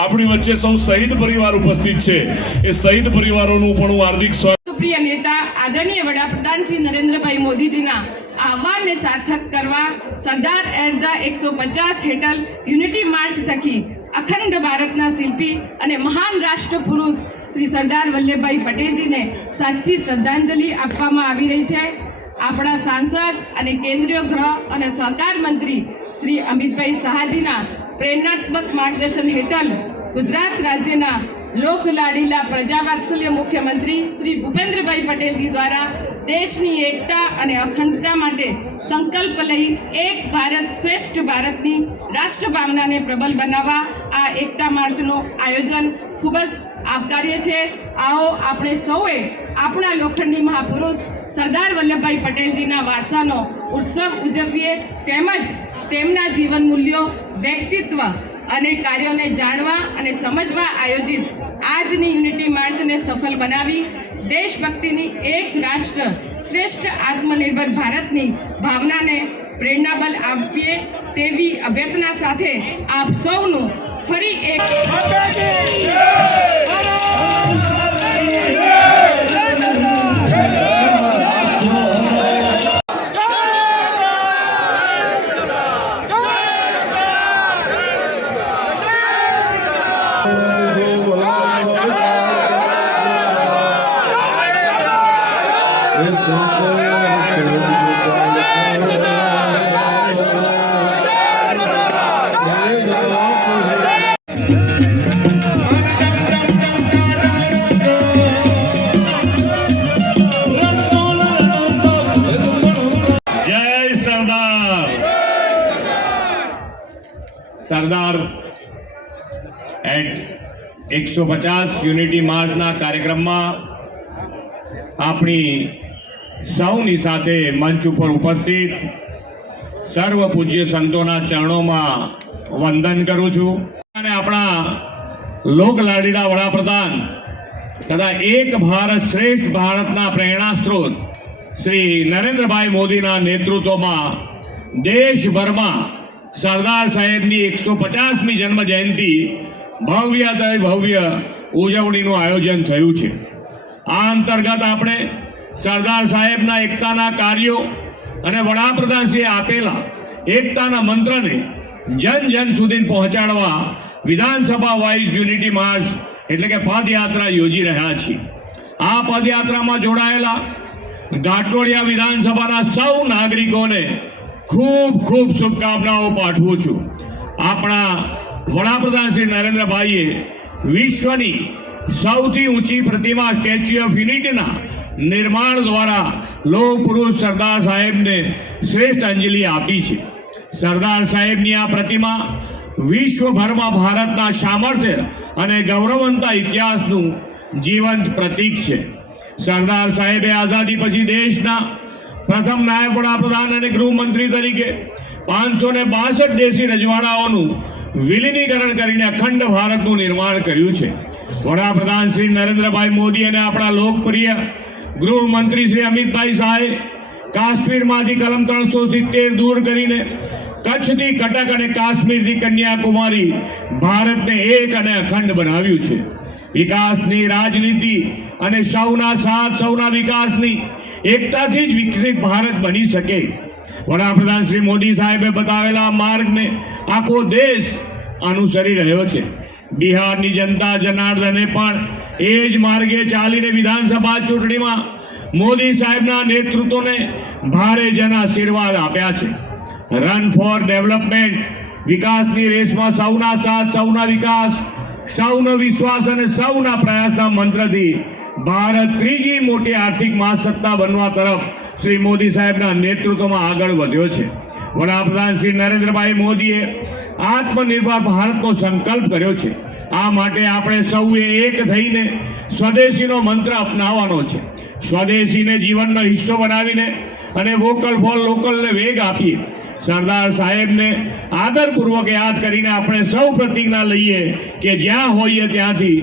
આપણી વચ્ચે સૌ શહીદ પરિવાર ઉપસ્થિત છે, એ શહીદ પરિવારોનું પણ હું હાર્દિક સ્વાગત. પ્રિય નેતા આદરણીય વડાપ્રધાન શ્રી નરેન્દ્રભાઈ મોદીજીના આહવાનને સાર્થક કરવા સરદાર એટ ધ 150 હેઠળ યુનિટી માર્ચ થકી અખંડ ભારતના શિલ્પી અને મહાન રાષ્ટ્ર પુરુષ શ્રી સરદાર વલ્લભભાઈ પટેલજીને સાચી શ્રદ્ધાંજલિ આપવામાં આવી રહી છે. આપણા સાંસદ અને કેન્દ્રીય ગૃહ અને સહકાર મંત્રી શ્રી અમિતભાઈ શાહજીના પ્રેરણાત્મક માર્ગદર્શન હેઠળ ગુજરાત રાજ્યના લોકલાડીલા પ્રજાવાત્સલ્ય મુખ્યમંત્રી શ્રી ભૂપેન્દ્રભાઈ પટેલજી દ્વારા દેશની એકતા અને અખંડતા માટે સંકલ્પ લઈ એક ભારત શ્રેષ્ઠ ભારતની રાષ્ટ્રભાવનાને પ્રબલ બનાવવા આ એકતા માર્ચનું આયોજન ખૂબ જ આવકાર્ય છે. આવો આપણે સૌએ આપણા લોખંડી મહાપુરુષ સરદાર વલ્લભભાઈ પટેલજીના વારસાનો ઉત્સવ ઉજવીએ, તેમજ તેમના જીવન મૂલ્યો, વ્યક્તિત્વ અને કાર્યોને જાણવા અને સમજવા આયોજિત આજની યુનિટી માર્ચને સફળ બનાવી દેશભક્તિની એક રાષ્ટ્ર શ્રેષ્ઠ આત્મનિર્ભર ભારતની ભાવનાને પ્રેરણાબળ આપીએ તેવી અભ્યર્થના સાથે આપ સૌનું ફરી એક સરદાર એટ 150 યુનિટી માર્ચના કાર્યક્રમમાં આપણી સૌની સાથે મંચ ઉપર ઉપસ્થિત સર્વ પૂજ્ય સંતોના ચરણોમાં વંદન કરું છું અને આપણા લોકલાડીલા વડાપ્રધાન તથા એક ભારત શ્રેષ્ઠ ભારતના પ્રેરણા સ્ત્રોત શ્રી નરેન્દ્રભાઈ મોદીના નેતૃત્વમાં દેશભરમાં સરદાર સાહેબની 150મી જન્મ જયંતિ ભવ્ય ઉજવણીનું આયોજન થયું છે. આ અંતર્ગત આપણે સરદાર સાહેબના એકતાના કાર્યો અને વડાપ્રધાનશ્રીએ આપેલા એકતાના મંત્રને જન જન સુધી પહોંચાડવા વિધાનસભા વાઇઝ યુનિટી માર્ચ એટલે કે પદયાત્રા યોજી રહ્યા છીએ. આ પદયાત્રામાં જોડાયેલા ઘાટલોડિયા વિધાનસભાના સૌ નાગરિકોને ખૂબ ખૂબ શુભકામનાઓ પાઠવું છું. આપણા વડાપ્રધાન શ્રી નરેન્દ્રભાઈએ વિશ્વની સૌથી ઊંચી પ્રતિમા સ્ટેચ્યુ ઓફ યુનિટીના નિર્માણ દ્વારા લોહ પુરુષ સરદાર સાહેબને શ્રેષ્ઠ અંજલિ આપી છે. સરદાર સાહેબની આ પ્રતિમા વિશ્વભરમાં ભારતના સામર્થ્ય અને ગૌરવવંતા ઇતિહાસનું જીવંત પ્રતીક છે. સરદાર સાહેબે આઝાદી પછી દેશના પ્રથમ નાયબ વડાપ્રધાન અને ગૃહમંત્રી તરીકે 562 દેશી રજવાડાઓનું વિલીનીકરણ કરીને અખંડ ભારતનું નિર્માણ કર્યું છે. વડાપ્રધાન શ્રી નરેન્દ્રભાઈ મોદી અને આપણા લોકપ્રિય ગૃહમંત્રી શ્રી અમિતભાઈ શાહે કાશ્મીરમાંથી કલમ 370 દૂર કરીને કચ્છથી કટક અને કાશ્મીરથી કન્યાકુમારી ભારતને એક અને અખંડ બનાવ્યું છે. વિકાસની રાજનીતિ અને સૌના સાથ સૌના વિકાસની એકતાથી જ વિકસિત ભારત બની શકે. વડાપ્રધાન શ્રી મોદી સાહેબે બતાવેલા માર્ગને આખો દેશ અનુસરી રહ્યો છે. બિહારની જનતા જનાર્દને પણ એ જ માર્ગે ચાલીને વિધાનસભા ચૂંટણીમાં મોદી સાહેબના નેતૃત્વને ભારે જન આશીર્વાદ આપ્યા છે. રન ફોર ડેવલપમેન્ટ, વિકાસની રેસમાં સૌના સાથ સૌના વિકાસ, સૌનો વિશ્વાસ અને સૌના પ્રયાસના મંત્રથી ભારત ત્રીજી મોટી આર્થિક મહાસત્તા બનવા તરફ શ્રી મોદી સાહેબના નેતૃત્વમાં આગળ વધ્યો છે. વડાપ્રધાન શ્રી નરેન્દ્રભાઈ મોદીએ આત્મનિર્ભર ભારતનો સંકલ્પ કર્યો છે. આ માટે આપણે સૌએ એક થઈને સ્વદેશીનો મંત્ર અપનાવવાનો છે. સ્વદેશીને જીવનનો હિસ્સો બનાવીને અને વોકલ ફોર લોકલને વેગ આપીએ. સરદાર સાહેબને આદરપૂર્વક યાદ કરીને આપણે સૌ પ્રતિજ્ઞા લઈએ કે જ્યાં હોઈએ ત્યાંથી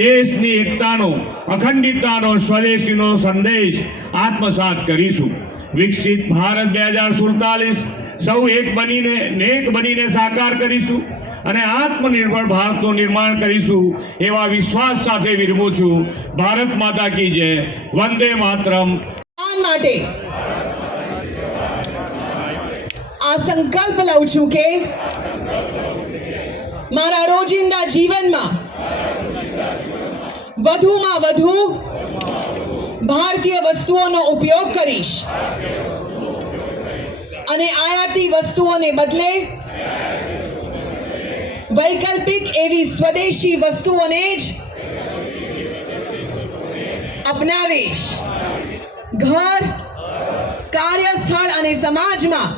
દેશની એકતાનો, અખંડિતતાનો, સ્વદેશીનો સંદેશ આત્મસાત કરીશું. વિકસિત ભારત 2047 સૌ એક બનીને સાકાર કરીશું. અને આત્મનિર્ભર ભારતનું નિર્માણ કરીશું એવા વિશ્વાસ સાથે વિરમું છું. ભારત માતા કી જય. વંદે માતરમ. માટે આ સંકલ્પ લઉં છું કે મારા રોજિંદા જીવનમાં વધુમાં વધુ ભારતીય વસ્તુઓનો ઉપયોગ કરીશ અને આયાતી વસ્તુઓને બદલે વૈકલ્પિક એવી સ્વદેશી વસ્તુઓને જ અપનાવીશ. ઘર, કાર્યસ્થળ અને સમાજમાં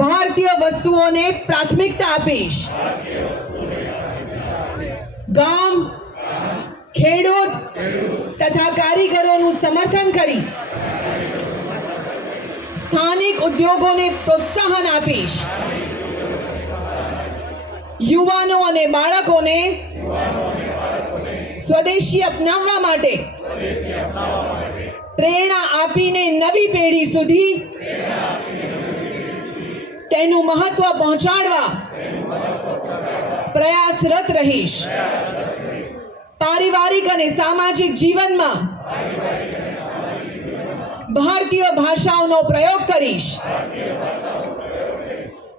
ભારતીય વસ્તુઓને પ્રાથમિકતા આપીશ. ગામ, ખેડૂત તથા કારીગરોનું સમર્થન કરી સ્થાનિક ઉદ્યોગોને પ્રોત્સાહન આપીશ. યુવાનો અને બાળકોને સ્વદેશી અપનાવવા માટે પ્રેરણા આપીને નવી પેઢી સુધી તેનું મહત્વ પહોંચાડવા પ્રયાસરત રહીશ. પારિવારિક અને સામાજિક જીવનમાં ભારતીય ભાષાઓનો પ્રયોગ કરીશ.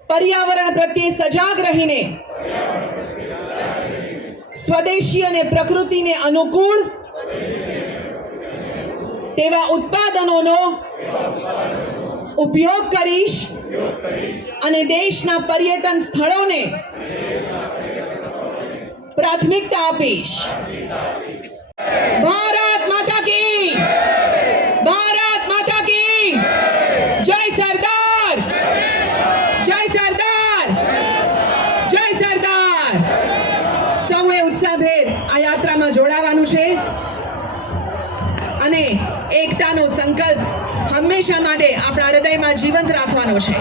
પર્યાવરણ પ્રત્યે સજાગ રહીને સ્વદેશી અને પ્રકૃતિને અનુકૂળ તેવા ઉત્પાદનોનો ઉપયોગ કરીશ અને દેશના પર્યટન સ્થળોને પ્રાથમિકતા આપીશ. ભારત માતા કી, ભારત માતા કી જય. સરદાર, જય સરદાર, જય સરદાર. સૌએ ઉત્સાહભેર આ યાત્રામાં જોડાવાનું છે અને એકતાનો સંકલ્પ હંમેશા માટે આપણા હૃદયમાં જીવંત રાખવાનો છે.